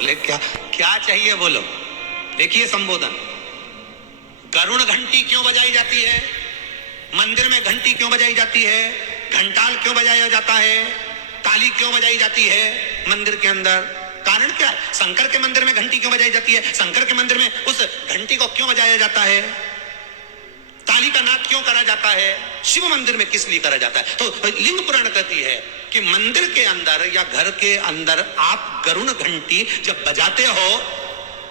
बोले क्या क्या चाहिए बोलो। देखिए संबोधन, गरुण घंटी क्यों बजाई जाती है, मंदिर में घंटी क्यों बजाई जाती है, घंटाल क्यों बजाया जाता है, ताली क्यों बजाई जाती है मंदिर के अंदर, कारण क्या है। शंकर के मंदिर में घंटी क्यों बजाई जाती है, शंकर के मंदिर में उस घंटी को क्यों बजाया जाता है, ताली का नाद क्यों करा जाता है, शिव मंदिर में किस लिए करा जाता है। तो लिंग पुराण कहती है कि मंदिर के अंदर या घर के अंदर आप गरुण घंटी जब बजाते हो,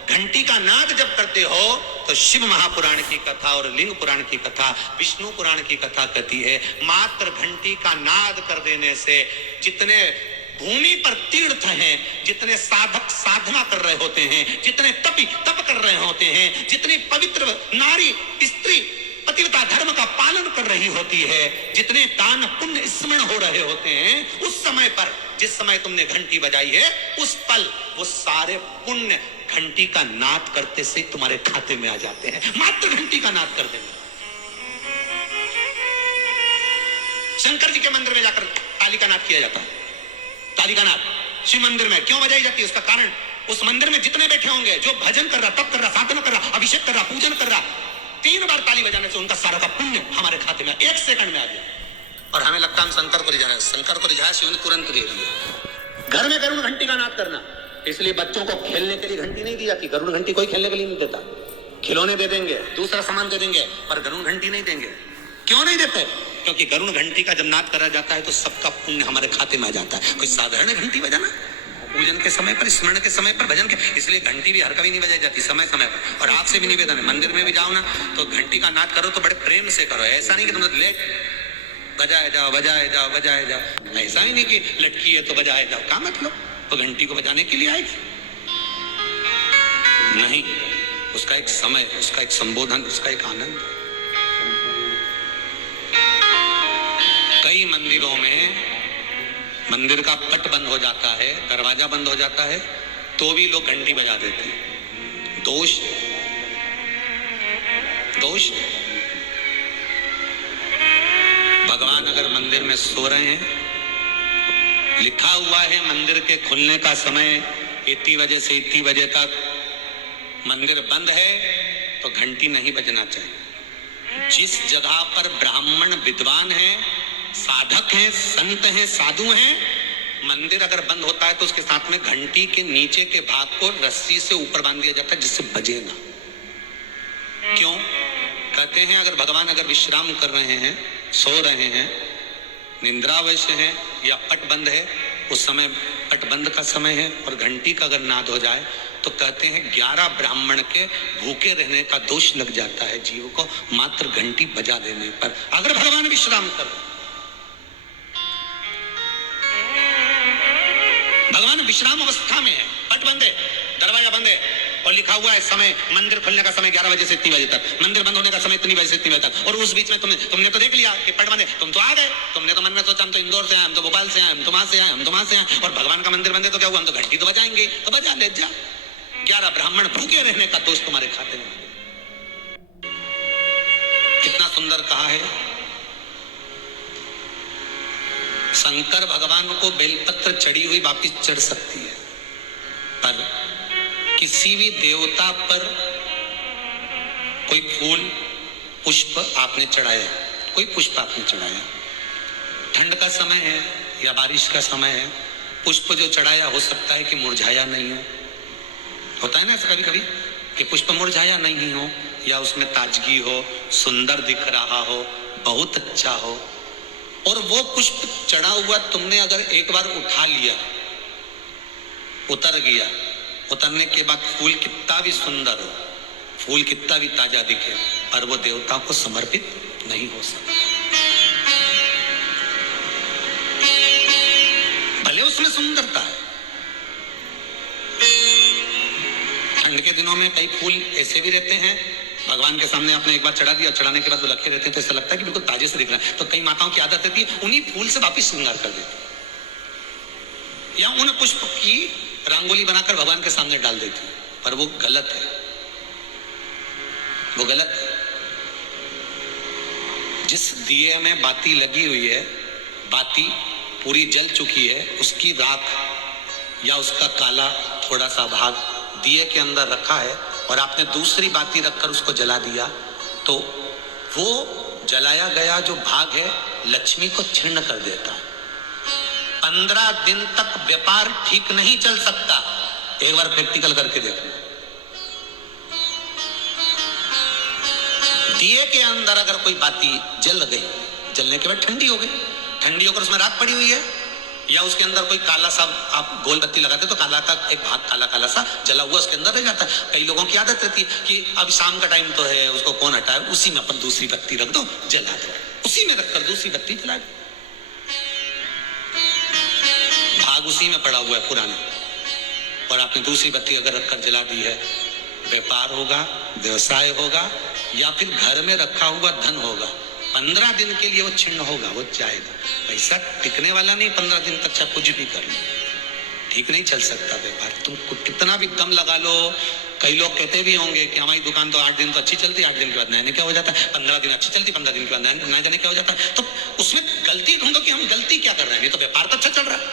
घंटी का नाद जब करते हो, तो शिव महापुराण की कथा और लिंग पुराण की कथा, विष्णु पुराण की कथा कहती है मात्र घंटी का नाद कर देने से जितने भूमि पर तीर्थ हैं, जितने साधक साधना कर रहे होते हैं, जितने तपी तप कर रहे होते हैं, जितनी पवित्र नारी स्त्री पतिव्रता धर्म का पालन कर रही होती है, जितने दान पुण्य स्मरण हो रहे होते हैं, उस समय पर जिस समय तुमने घंटी बजाई है, उस पल वो सारे पुण्य घंटी का नाद करते से तुम्हारे खाते में आ जाते हैं, मात्र घंटी का नाद कर देंगे। शंकर जी के मंदिर में जाकर ताली का नाद किया जाता है। ताली का नाद शिव मंदिर में क्यों बजाई जाती है, उसका कारण उस मंदिर में जितने बैठे होंगे, जो भजन कर रहा, तप कर रहा, साधना कर रहा, अभिषेक कर रहा, पूजन कर रहा, 3 बार ताली बजाने से उनका सारा का पुण्य हमारे खाते में 1 सेकंड में आ गया। और हमें लगता है हम शंकर को रिझाए, शंकर को रिझाया, शिव ने तुरंत दे दिया। घर में गरुण घंटी का नाद करना, इसलिए बच्चों को खेलने के लिए घंटी नहीं दी जाती। गरुण घंटी कोई खेलने के लिए नहीं देता, खिलौने दे देंगे, दूसरा सामान दे देंगे, पर गरुण घंटी नहीं देंगे। क्यों नहीं देते, क्योंकि गरुण घंटी का जब नाद करा जाता है तो सबका पुण्य हमारे खाते में आ जाता है। कोई साधारण घंटी बजाना पूजन के समय पर, स्मरण के समय पर, भजन के, इसलिए घंटी भी हर कभी नहीं बजाई जाती, समय समय पर। और आपसे भी निवेदन है, मंदिर में भी जाओ ना तो घंटी का नाद करो तो बड़े प्रेम से करो, ऐसा नहीं कि तुम लेट बजाए जाओ बजाए जाओ बजाए जाओ, ऐसा ही नहीं कि लटकी है तो बजाए जाओ, क्या मतलब, तो घंटी को बजाने के लिए आएगी नहीं, उसका एक समय, उसका एक संबोधन, उसका एक आनंद। कई मंदिरों में मंदिर का पट बंद हो जाता है, दरवाजा बंद हो जाता है, तो भी लोग घंटी बजा देते हैं। दोष दोष भगवान अगर मंदिर में सो रहे हैं, लिखा हुआ है मंदिर के खुलने का समय इतनी बजे से इतनी बजे तक, मंदिर बंद है तो घंटी नहीं बजना चाहिए। जिस जगह पर ब्राह्मण विद्वान है, साधक हैं, संत हैं, साधु हैं, मंदिर अगर बंद होता है तो उसके साथ में घंटी के नीचे के भाग को रस्सी से ऊपर बांध दिया जाता है जिससे बजे ना। क्यों कहते हैं, अगर भगवान अगर विश्राम कर रहे हैं, सो रहे हैं, निंद्रावश हैं या पट बंद है, उस समय पट बंद का समय है और घंटी का अगर नाद हो जाए तो कहते हैं 11 ब्राह्मण के भूखे रहने का दोष लग जाता है जीव को, मात्र घंटी बजा देने पर, अगर भगवान विश्राम कर। भगवान विश्राम अवस्था में है, पट बंद है, दरवाजा बंद है और लिखा हुआ है समय, मंदिर खुलने का समय 11 बजे से इतनी बजे तक, मंदिर बंद होने का समय इतनी बजे से इतनी बजे तक, और उस बीच में तुमने तो देख लिया कि पट बंद है, तुम तो आ गए, तुमने तो मन में सोचा हम तो इंदौर से आए, हम तो भोपाल से आए, हम तो वहां से आए, हम तो वहां से आए, और भगवान का मंदिर बंद है तो क्या हुआ, हम तो घंटी तो बजाएंगे, तो बजा ले जा। 11 ब्राह्मण भूखे रहने का दोष तुम्हारे खाते में। कितना सुंदर कहा है, शंकर भगवान को बेलपत्र चढ़ी हुई वापिस चढ़ सकती है, पर किसी भी देवता पर कोई फूल पुष्प आपने चढ़ाया, कोई पुष्प आपने चढ़ाया, ठंड का समय है या बारिश का समय है, पुष्प जो चढ़ाया हो सकता है कि मुरझाया नहीं हो, होता है ना ऐसा कभी कभी कि पुष्प मुरझाया नहीं हो, या उसमें ताजगी हो, सुंदर दिख रहा हो, बहुत अच्छा हो, और वो पुष्प चढ़ा हुआ तुमने अगर एक बार उठा लिया, उतर गया, उतरने के बाद फूल कितना भी सुंदर हो, फूल कितना भी ताजा दिखे, पर वो देवता को समर्पित नहीं हो सकता, भले उसमें सुंदरता है। ठंड के दिनों में कई फूल ऐसे भी रहते हैं, भगवान के सामने आपने एक बार चढ़ा दिया, चढ़ाने के बाद वो रखे रहते हैं तो ऐसा लगता है कि बिल्कुल ताजे से दिख रहा है, तो कई माताओं की आदत रहती है उन्हीं फूल से वापिस श्रृंगार कर देती, या उन पुष्प की रंगोली बनाकर भगवान के सामने डाल देती, पर वो गलत है, वो गलत है। जिस दिए में बाती लगी हुई है, बाती पूरी जल चुकी है, उसकी राख या उसका काला थोड़ा सा भाग दिए के अंदर रखा है और आपने दूसरी बाती रखकर उसको जला दिया, तो वो जलाया गया जो भाग है लक्ष्मी को क्षीण कर देता है। 15 दिन तक व्यापार ठीक नहीं चल सकता। एक बार प्रैक्टिकल करके देखना। दिए के अंदर अगर कोई बाती जल गई, जलने के बाद ठंडी हो गई, ठंडी होकर उसमें राख पड़ी हुई है, या उसके अंदर कोई काला सा आप गोल बत्ती लगाते तो काला का एक भाग काला काला सा जला हुआ उसके अंदर रह जाता है। कई लोगों की आदत रहती है कि अब शाम का टाइम तो है, उसको कौन हटाए, उसी में अपन दूसरी बत्ती रख दो, जला दो, उसी में रखकर दूसरी बत्ती जला दो। भाग उसी में पड़ा हुआ है पुराना, और आपने दूसरी बत्ती अगर रखकर जला दी है, व्यापार होगा, व्यवसाय होगा, या फिर घर में रखा हुआ धन होगा, 15 दिन के लिए वो छिन्न होगा, वो जाएगा। पैसा टिकने वाला नहीं 15 दिन तक, चाहे कुछ भी कर लो, ठीक नहीं चल सकता व्यापार। तुम कितना भी दम लगा लो। कई लोग कहते भी होंगे कि हमारी दुकान तो 8 दिन तो अच्छी चलती, 8 दिन के बाद नया क्या हो जाता है, 15 दिन अच्छी चलती, 15 दिन के बाद नया जाने क्या हो जाता है। तो उसमें गलती ढूंढो कि हम गलती क्या कर रहे हैं। ये तो व्यापार तो अच्छा चल रहा है,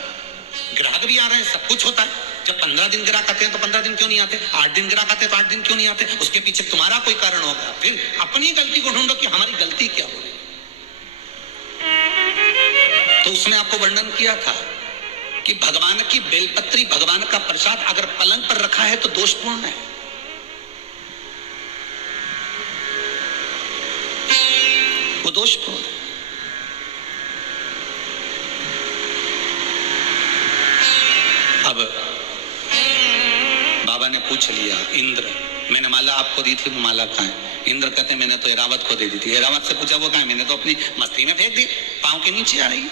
ग्राहक भी आ रहे हैं, सब कुछ होता है। जब 15 दिन ग्राहक आते हैं तो 15 दिन क्यों नहीं आते, 8 दिन ग्राहक आते हैं तो 8 दिन क्यों नहीं आते, उसके पीछे तुम्हारा कोई कारण होगा। फिर अपनी गलती को ढूंढो कि हमारी गलती क्या हो रही। तो उसमें आपको वर्णन किया था कि भगवान की बेलपत्री, भगवान का प्रसाद अगर पलंग पर रखा है तो दोषपूर्ण है। वो दोषपूर्ण है। अब बाबा ने पूछ लिया, इंद्र मैंने माला आपको दी थी, वो माला कहाँ है? इंद्र कहते मैंने तो एरावत को दे दी थी। एरावत से पूछा वो कहाँ है? मैंने तो अपनी मस्ती में फेंक दी, पांव के नीचे आ रही।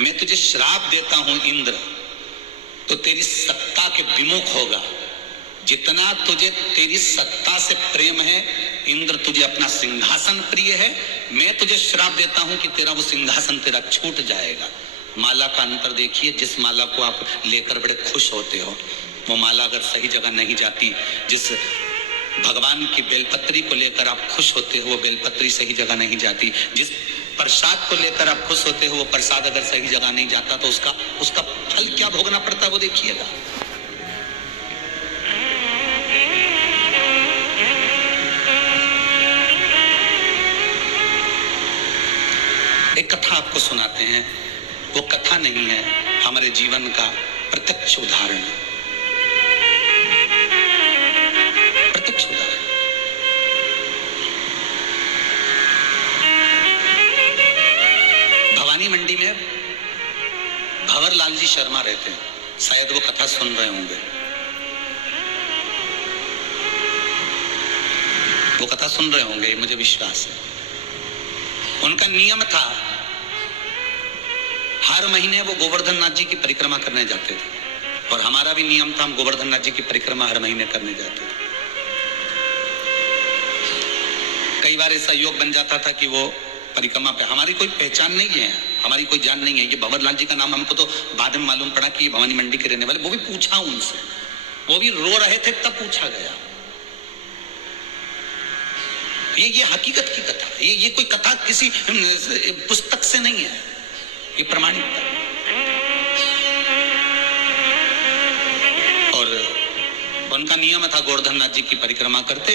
मैं तुझे श्राप देता हूं इंद्र, तो तेरी सत्ता के विमुख होगा। जितना तुझे तेरी सत्ता से प्रेम है इंद्र, तुझे अपना सिंहासन प्रिय है, मैं तुझे श्राप देता हूं कि तेरा वो सिंहासन तेरा छूट जाएगा। माला का अंतर देखिए, जिस माला को आप लेकर बड़े खुश होते हो, वो माला अगर सही जगह नहीं जाती, जिस भगवान की बेलपत्री को लेकर आप खुश होते हो, वो बेलपत्री सही जगह नहीं जाती। जिस प्रसाद को लेकर आप खुश होते हो, वो प्रसाद अगर सही जगह नहीं जाता तो उसका फल क्या भोगना पड़ता है वो देखिएगा। एक कथा आपको सुनाते हैं, वो कथा नहीं है, हमारे जीवन का प्रत्यक्ष उदाहरण, प्रत्यक्ष उदाहरण। भवानी मंडी में भंवरलाल जी शर्मा रहते हैं, शायद वो कथा सुन रहे होंगे। वो कथा सुन रहे होंगे, मुझे विश्वास है। उनका नियम था, हर महीने वो गोवर्धन नाथ जी की परिक्रमा करने जाते थे, और हमारा भी नियम था, हम गोवर्धन नाथ जी की परिक्रमा हर महीने करने जाते थे। कई बार ऐसा योग बन जाता था कि वो परिक्रमा पे हमारी कोई पहचान नहीं है, हमारी कोई जान नहीं है। ये भंवरलाल जी का नाम हमको तो बाद में मालूम पड़ा कि भवानी मंडी के रहने वाले, वो भी पूछा उनसे, वो भी रो रहे थे तब पूछा गया। ये हकीकत की कथा, ये कोई कथा किसी पुस्तक से नहीं है, ये प्रमाणित है। और उनका नियम था, गोवर्धन नाथ जी की परिक्रमा करते,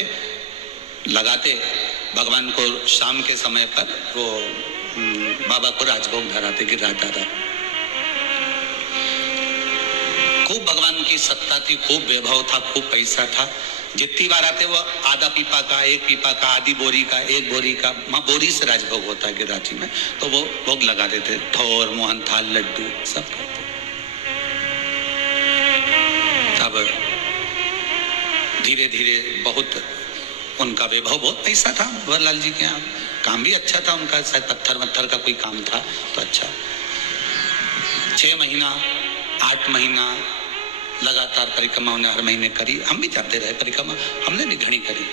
लगाते, भगवान को शाम के समय पर वो बाबा को राजभोग धराते, गिराता था। खूब भगवान की सत्ता थी, खूब वैभव था, खूब पैसा था। जितनी बार आते वो आधा पीपा का, एक पीपा का, आधी बोरी का, एक बोरी का, वहां बोरी से राजभोग होता है गिराची में, तो वो भोग लगा देते, ठोर, मोहन थाल, लड्डू सब करते। अब धीरे धीरे बहुत उनका वैभव, बहुत पैसा था भंवरलाल जी के यहाँ, काम भी अच्छा था उनका, शायद पत्थर वत्थर का कोई काम था तो अच्छा। 6 महीना 8 महीना लगातार परिक्रमा उन्हें हर महीने करी। हम भी जाते रहे परिक्रमा, हमने भी घनी करी।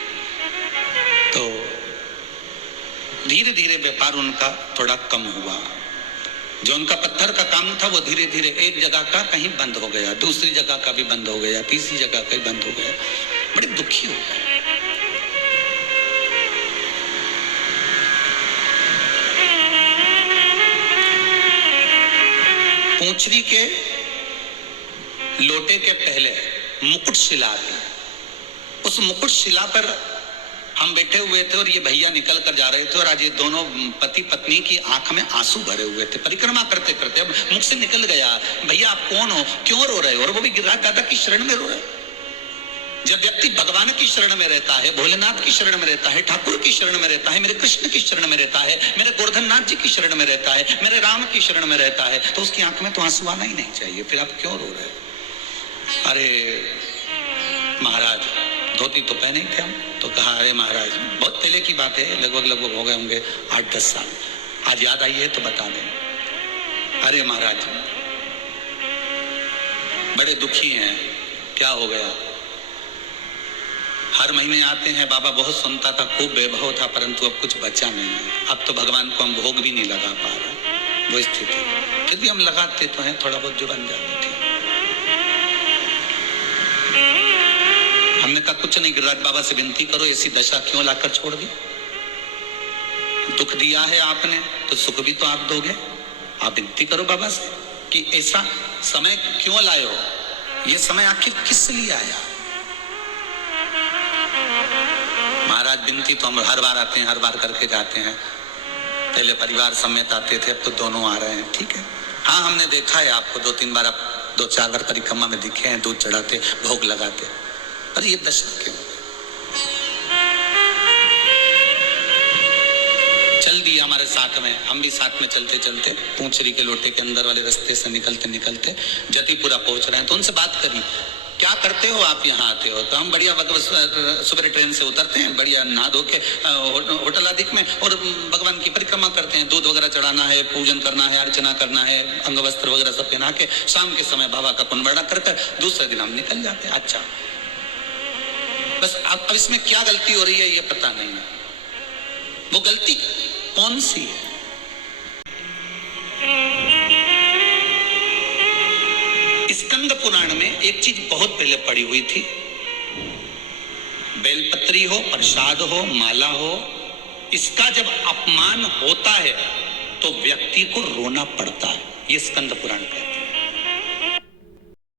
तो धीरे धीरे व्यापार उनका थोड़ा कम हुआ। जो उनका पत्थर का काम था वो धीरे धीरे एक जगह का कहीं बंद हो गया, दूसरी जगह का भी बंद हो गया, तीसरी जगह का भी बंद हो गया। बड़े दुखी हो गए। पूंछरी के लोटे के पहले मुकुट शिला आती है। उस मुकुट शिला पर हम बैठे हुए थे और ये भैया निकल कर जा रहे थे और आज ये दोनों पति पत्नी की आंख में आंसू भरे हुए थे परिक्रमा करते करते। अब मुख से निकल गया, भैया आप कौन हो, क्यों रो रहे हो? और वो भी गिरिराज दादा की शरण में रो रहे। जब व्यक्ति भगवान की शरण में रहता है, भोलेनाथ की शरण में रहता है, ठाकुर की शरण में रहता है, मेरे कृष्ण की शरण में रहता है, मेरे गोवर्धन नाथ जी की शरण में रहता है, मेरे राम की शरण में रहता है, तो उसकी आंख में तो आंसू आना ही नहीं चाहिए। फिर आप क्यों रो रहे? अरे महाराज धोती तो पहने ही थे हम। तो कहा अरे महाराज बहुत पहले की बात है, लगभग हो गए होंगे 8-10 साल, आज याद आई है तो बता दें। अरे महाराज बड़े दुखी हैं, क्या हो गया? हर महीने आते हैं, बाबा बहुत सुनता था, खूब वैभव था, परंतु अब कुछ बचा नहीं है। अब तो भगवान को हम भोग भी नहीं लगा पा रहा, वो स्थिति। फिर भी हम लगाते तो हैं, थोड़ा बहुत जो बन जाते थे। हमने कहा कुछ नहीं, गिरिराज बाबा से विनती करो, ऐसी दशा क्यों लाकर छोड़ दी? दुख दिया है आपने तो सुख भी तो आप दोगे। आप विनती करो बाबा से कि ऐसा समय क्यों लाए हो, ये समय आखिर किस लिए आया? महाराज विनती तो हम हर बार आते हैं, हर बार करके जाते हैं। पहले परिवार समेत आते थे, अब तो दोनों आ रहे हैं। ठीक है, हाँ हमने देखा है आपको 2-3 बार, आप 2-4 बार परिक्रमा में दिखे हैं, दूध चढ़ाते, भोग लगाते। पर ये दशा क्यों? चल दिया हमारे साथ में, हम भी साथ में चलते चलते पूंछरी के लोटे के अंदर वाले रास्ते से निकलते निकलते जतीपुरा पहुंच रहे हैं। तो उनसे बात करी, क्या करते हो आप यहाँ आते हो? तो हम बढ़िया सुबह ट्रेन से उतरते हैं, बढ़िया नहा धो के होटल आदि में, और भगवान की परिक्रमा करते हैं। दूध वगैरह चढ़ाना है, पूजन करना है, अर्चना करना है, अंग वस्त्र वगैरह सब पहना के शाम के समय बाबा का पुनर्वड़ा कर दूसरे दिन हम निकल जाते हैं। अच्छा, बस अब इसमें क्या गलती हो रही है ये पता नहीं है। वो गलती कौन सी है? स्कंद पुराण में एक चीज बहुत पहले पड़ी हुई थी, बेलपत्री हो, प्रसाद हो, माला हो, इसका जब अपमान होता है तो व्यक्ति को रोना पड़ता है। ये स्कंद पुराण कहता है।